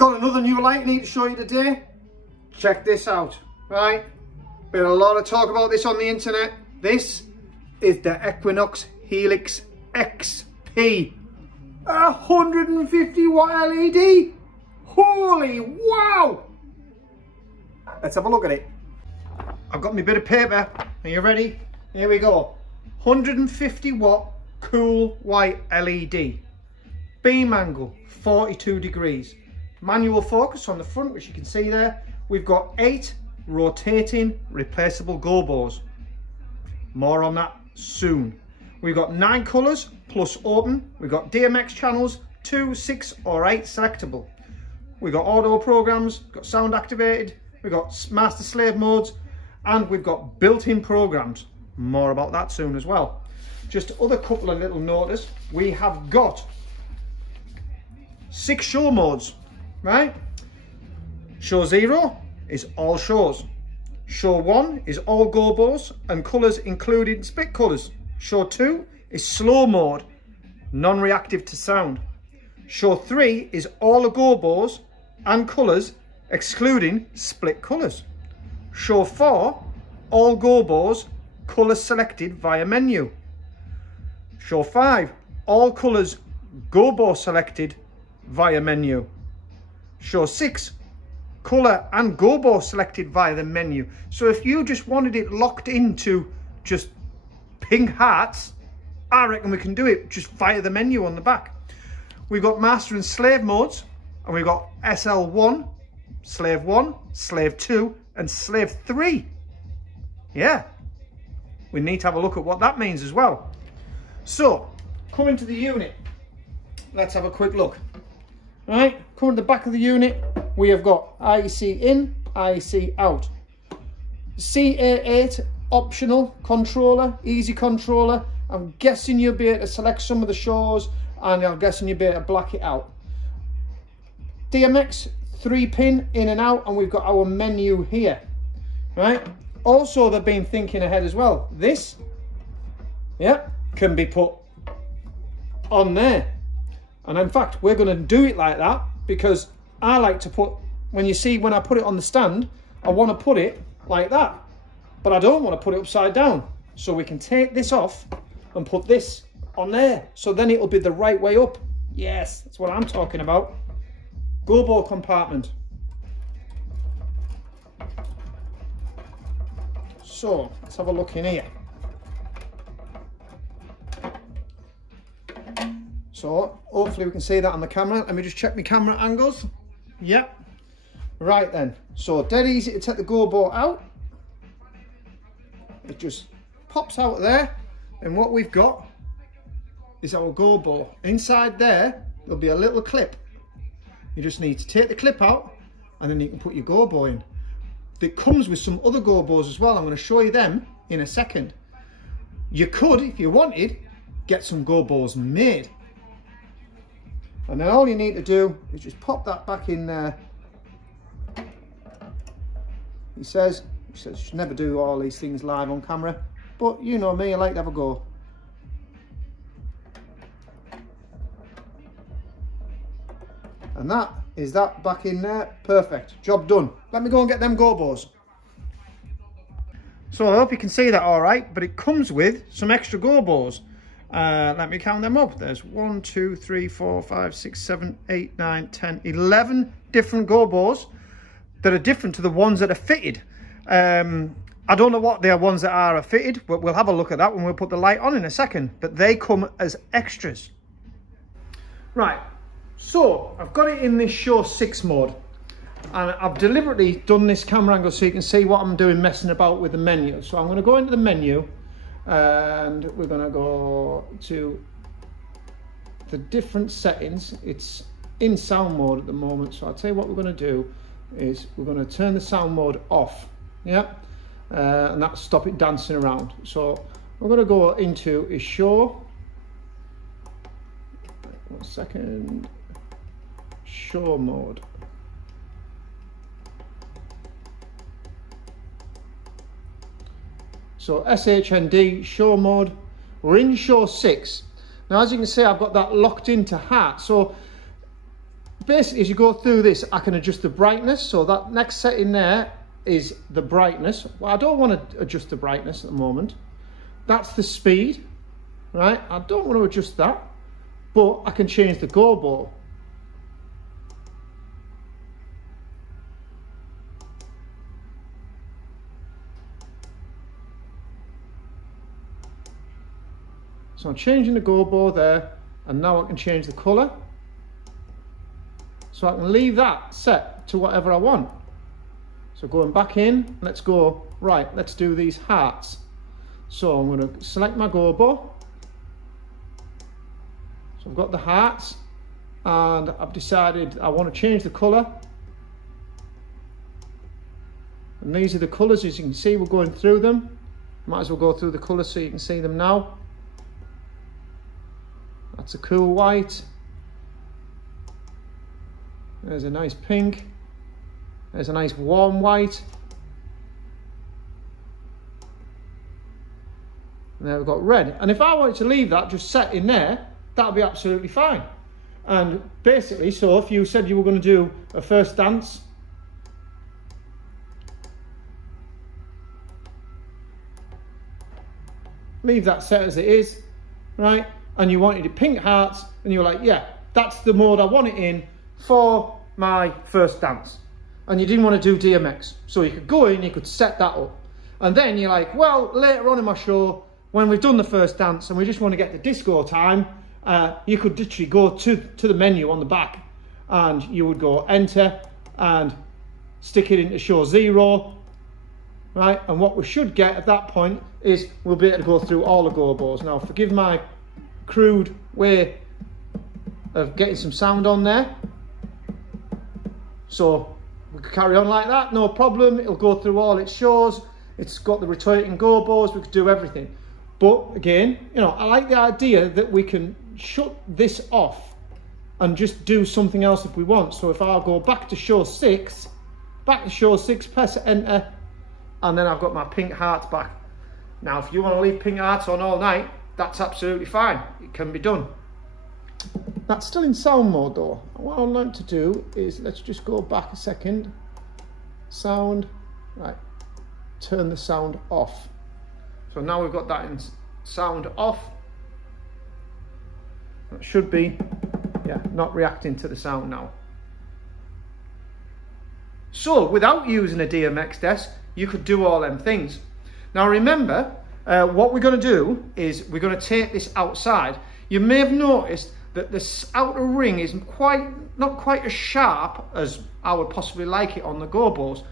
Got another new light I need to show you today. Check this out, right? Been a lot of talk about this on the internet. This is the Equinox Helix XP. 150 watt LED. Holy wow! Let's have a look at it. I've got my bit of paper. Are you ready? Here we go. 150 watt cool white LED. Beam angle 42 degrees. Manual focus on the front, which you can see there. We've got 8 rotating replaceable gobos. More on that soon. We've got 9 colours plus open. We've got DMX channels, 2, 6 or 8 selectable. We've got auto programs, got sound activated, we've got master slave modes, and we've got built-in programs. More about that soon as well. Just other couple of little notice. We have got 6 show modes, right? Show 0 is all shows. Show 1 is all gobos and colours including split colours. Show 2 is slow mode, non-reactive to sound. Show 3 is all the gobos and colours excluding split colours. Show 4, all gobos, colours selected via menu. Show 5, all colours gobo selected via menu. Show 6, colour and gobo selected via the menu. So if you just wanted it locked into just pink hearts, I reckon we can do it just via the menu on the back. We've got master and slave modes, and we've got SL1, slave 1, slave 2 and slave 3. Yeah, we need to have a look at what that means as well. So coming to the unit, let's have a quick look. Right, coming to the back of the unit, we have got IEC in, IEC out. CA8 optional controller, easy controller. I'm guessing you'll be able to select some of the shows, and I'm guessing you'll be able to black it out. DMX 3-pin in and out, and we've got our menu here, right? Also, they've been thinking ahead as well. This, yeah, can be put on there. And in fact, we're going to do it like that because I like to put, when I put it on the stand, I want to put it like that. But I don't want to put it upside down. So we can take this off and put this on there. So then it'll be the right way up. Yes, that's what I'm talking about. Gobo compartment. So let's have a look in here. So hopefully we can see that on the camera. Let me just check my camera angles. Yep. Right then. So dead easy to take the gobo out. It just pops out there. And what we've got is our gobo. Inside there, there'll be a little clip. You just need to take the clip out and then you can put your gobo in. It comes with some other gobos as well. I'm going to show you them in a second. You could, if you wanted, get some gobos made. And then all you need to do is just pop that back in there. He says you should never do all these things live on camera, but you know me, I like to have a go. And that is that back in there. Perfect, job done. Let me go and get them gobos. So I hope you can see that all right, but it comes with some extra gobos. Let me count them up. There's 1, 2, 3, 4, 5, 6, 7, 8, 9, 10, 11 different gobos that are different to the ones that are fitted. I don't know what they are ones that are fitted, but we'll have a look at that when we put the light on in a second. But they come as extras. Right, so I've got it in this show 6 mode. And I've deliberately done this camera angle so you can see what I'm doing messing about with the menu. So I'm going to go into the menu. And we're going to go to the different settings. It's in sound mode at the moment, so I'll tell you what we're going to do is we're going to turn the sound mode off, yeah, and that'll stop it dancing around. So we're going to go into a show, 1 second, show mode. So SHND, show mode, we're in show 6. Now as you can see, I've got that locked into heart. So basically, as you go through this, I can adjust the brightness. So that next setting there is the brightness. Well, I don't want to adjust the brightness at the moment. That's the speed, right? I don't want to adjust that, but I can change the go ball. So I'm changing the go ball there, and now I can change the colour. So I can leave that set to whatever I want. So going back in, let's go, right, let's do these hearts. So I'm going to select my go ball. So I've got the hearts, and I've decided I want to change the colour. And these are the colours, as you can see, we're going through them. Might as well go through the colours so you can see them now. That's a cool white. There's a nice pink. There's a nice warm white. And there we've got red. And if I wanted to leave that just set in there, that'd be absolutely fine. And basically, so if you said you were going to do a first dance, leave that set as it is, right? And you wanted it pink hearts, and you're like, yeah, that's the mode I want it in for my first dance. And you didn't want to do DMX, so you could go in, you could set that up, and then you're like, well, later on in my show, when we've done the first dance and we just want to get the disco time, you could literally go to the menu on the back, and you would go enter and stick it into show 0, right? And what we should get at that point is we'll be able to go through all the go balls. Now, forgive my crude way of getting some sound on there, so we could carry on like that, no problem. It'll go through all its shows. It's got the rotating go balls, we could do everything. But again, you know, I like the idea that we can shut this off and just do something else if we want. So if I go back to show 6, press enter, and then I've got my pink hearts back. Now, if you want to leave pink hearts on all night, that's absolutely fine. It can be done. That's still in sound mode though. What I'd like to do is, let's just go back a second. Sound, right, turn the sound off. So now we've got that in sound off. That should be, yeah, not reacting to the sound now. So without using a DMX desk, you could do all them things. Now remember, what we're going to do is we're going to take this outside. You may have noticed that this outer ring is not quite as sharp as I would possibly like it on the go balls,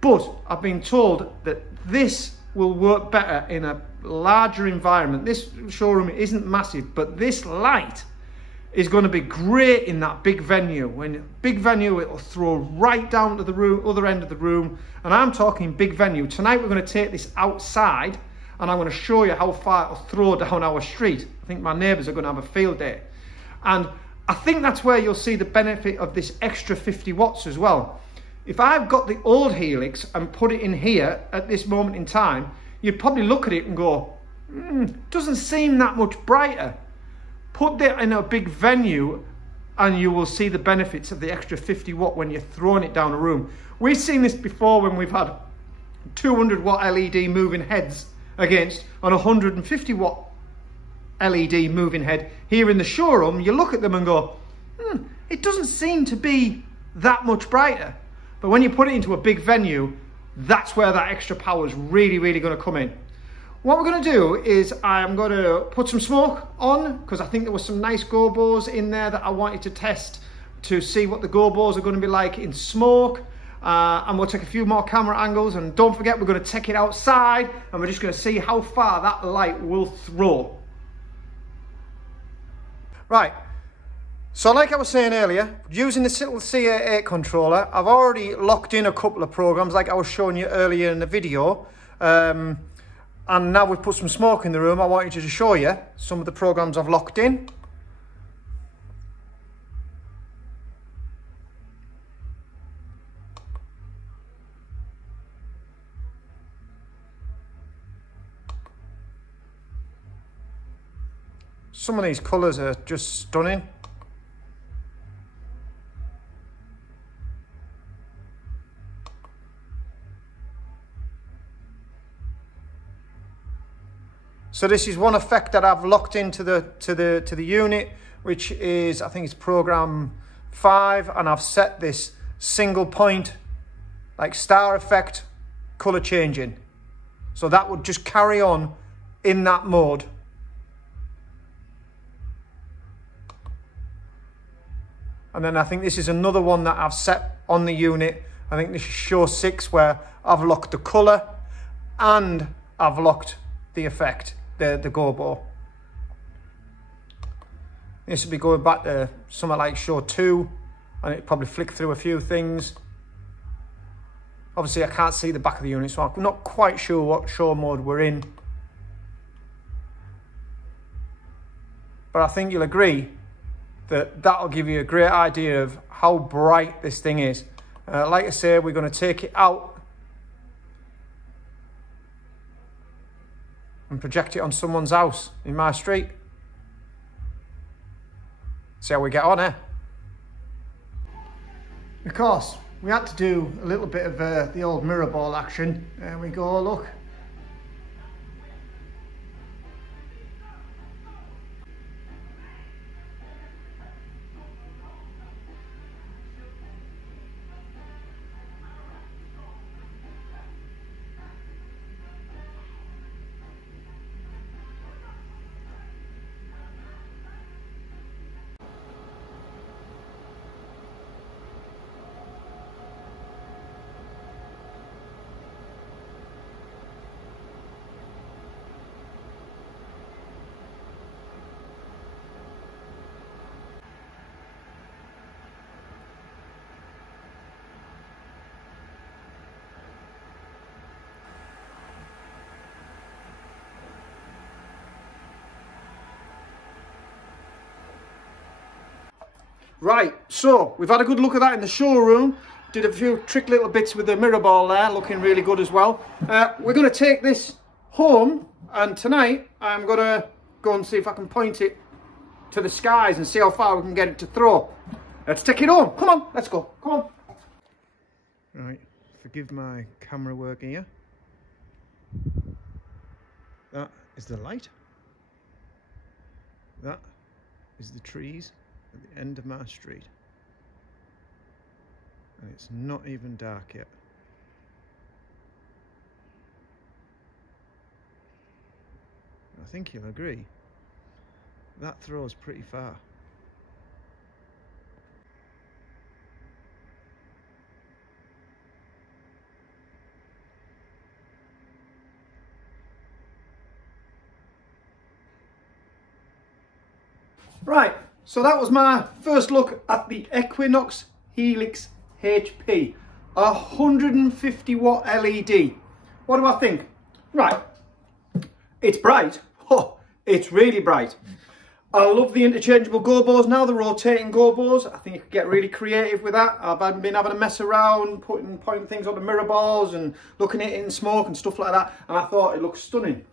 but I've been told that this will work better in a larger environment. This showroom isn't massive, but this light is going to be great in that big venue. When big venue, it'll throw right down to the room, other end of the room, and I'm talking big venue. Tonight we're going to take this outside, and I'm going to show you how far it'll throw down our street. I think my neighbours are going to have a field day. And I think that's where you'll see the benefit of this extra 50 watts as well. If I've got the old Helix and put it in here at this moment in time, you'd probably look at it and go, doesn't seem that much brighter. Put that in a big venue and you will see the benefits of the extra 50 watt when you're throwing it down a room. We've seen this before when we've had 200 watt LED moving heads against an 150 watt LED moving head here in the showroom. You look at them and go, it doesn't seem to be that much brighter. But when you put it into a big venue, that's where that extra power is really, really going to come in. What we're going to do is I'm going to put some smoke on, because I think there were some nice go balls in there that I wanted to test to see what the go balls are going to be like in smoke. And we'll take a few more camera angles, and don't forget we're going to take it outside and we're just going to see how far that light will throw. Right, so like I was saying earlier, using this little C88 controller, I've already locked in a couple of programs like I was showing you earlier in the video. And now we've put some smoke in the room, I wanted to show you some of the programs I've locked in. Some of these colours are just stunning. So this is one effect that I've locked into the unit, which is, I think it's program 5, and I've set this single point, like star effect, color changing. So that would just carry on in that mode. And then I think this is another one that I've set on the unit. I think this is show 6, where I've locked the color and I've locked the effect, the gobo. This will be going back to something like show 2, and it probably flick through a few things. Obviously I can't see the back of the unit, so I'm not quite sure what show mode we're in. But I think you'll agree that that'll give you a great idea of how bright this thing is. Like I say, we're going to take it out and project it on someone's house in my street. See how we get on, eh? Of course, we had to do a little bit of the old mirror ball action. There we go, look. Right, so we've had a good look at that in the showroom. Did a few trick little bits with the mirror ball there, looking really good as well. We're going to take this home, and tonight I'm going to go and see if I can point it to the skies and see how far we can get it to throw. Let's take it home. Come on, let's go. Come on. Right, forgive my camera work here. That is the light. That is the trees at the end of my street, and it's not even dark yet. I think you'll agree that throws pretty far. Right, so that was my first look at the Equinox Helix HP, 150 watt LED. What do I think? Right, it's bright. Oh, it's really bright. I love the interchangeable gobos now, the rotating gobos. I think you could get really creative with that. I've been having a mess around, pointing things on the mirror balls and looking at it in smoke and stuff like that, and I thought it looked stunning.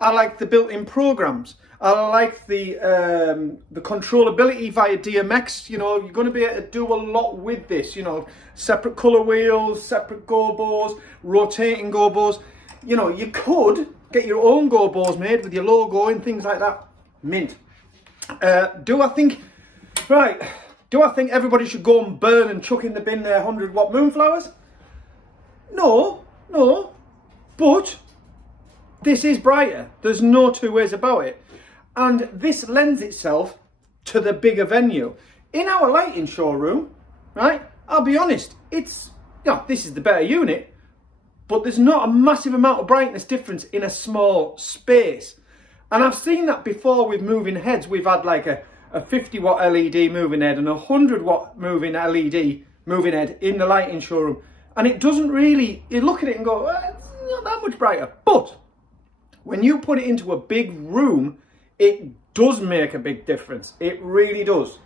I like the built-in programs. I like the controllability via DMX. You know, you're going to be able to do a lot with this. You know, separate colour wheels, separate gobos, rotating gobos. You know, you could get your own gobos made with your logo and things like that. Mint. Do I think everybody should go and burn and chuck in the bin their 100 watt moonflowers? No, but this is brighter. There's no two ways about it. And this lends itself to the bigger venue. In our lighting showroom, right, I'll be honest, it's, you know, this is the better unit, but there's not a massive amount of brightness difference in a small space. And I've seen that before with moving heads. We've had like a 50 watt LED moving head and a 100 watt moving LED moving head in the lighting showroom. And it doesn't really, you look at it and go, it's not that much brighter. But when you put it into a big room, it does make a big difference. It really does.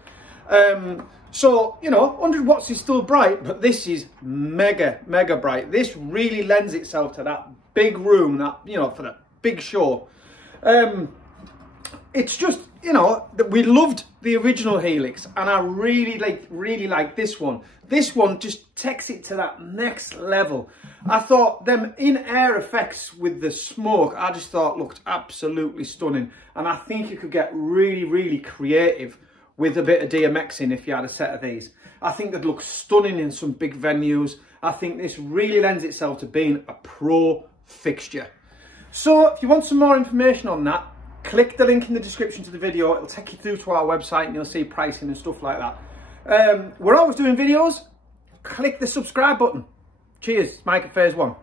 So, you know, 100 watts is still bright, but this is mega bright. This really lends itself to that big room, that, you know, for that big show. It's just, you know, we loved the original Helix, and I really like this one. This one just takes it to that next level. I thought them in-air effects with the smoke, I just thought looked absolutely stunning. And I think you could get really creative with a bit of DMXing if you had a set of these. I think they'd look stunning in some big venues. I think this really lends itself to being a pro fixture. So if you want some more information on that, click the link in the description to the video. It'll take you through to our website and you'll see pricing and stuff like that. We're always doing videos. Click the subscribe button. Cheers, Mike at Phase 1.